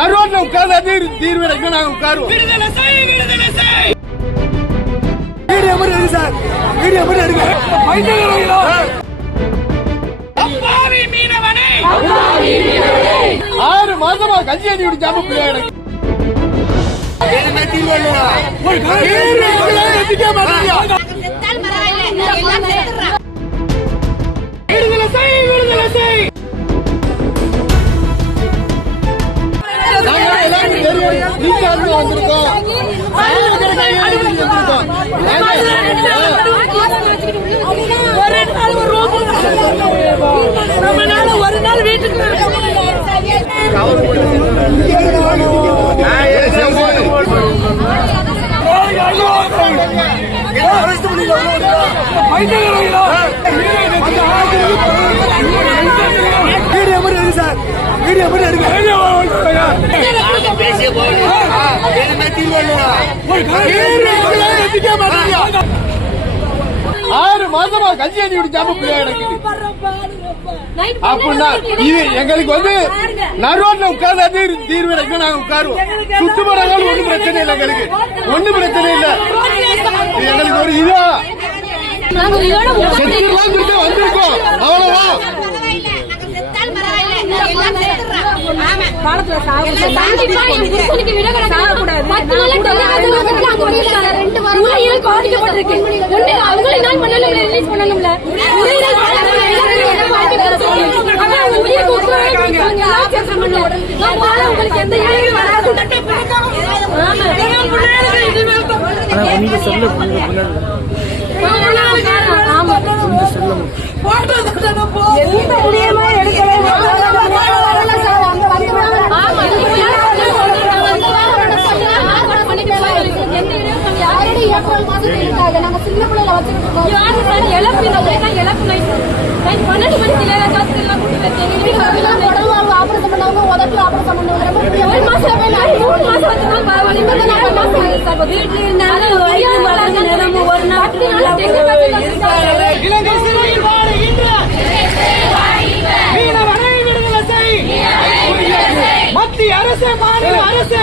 நடுரோட்ல உட்கார்ந்து தீர்வு எடுக்க நாங்க உட்காருவோம். வீடியோ மட்டும் எடுங்க சார், வீடியோ மட்டும் எடுங்க. அப்பாவி மீனவனே 6 மாசமா கஞ்சி அடி குடிக்காம பிள்ளையாடு வந்திருக்கோம். ஒரு நாள் வீட்டுக்கு வீடியோ மட்டும் எடுங்க. 6 மாசமா கஞ்சி அடி குடிக்காம பிள்ளையாடு அப்படின்னா இது எங்களுக்கு வந்து நடுரோட்ல உட்கார்ந்து தீர்வு எடுக்க நாங்க உட்காருவோம். சுற்றுப்படங்கள் ஒன்னும் பிரச்சனை இல்லை, எங்களுக்கு ஒன்னும் பிரச்சனை இல்லை. எங்களுக்கு ஒரு இதா வந்திருக்கோம் அவ்வளவுதான். சின்ன பிள்ளைல வச்சுக்கிட்டு 12 மணிக்கு ஆபரேஷன் பண்ணவங்க உதட்டு ஆபரேஷன் பண்ணவங்க 1 மாசம் 3 மாசம் வீட்டுல இருந்தாலும் ஒரு நாள் மத்திய அரசு மாநில அரசு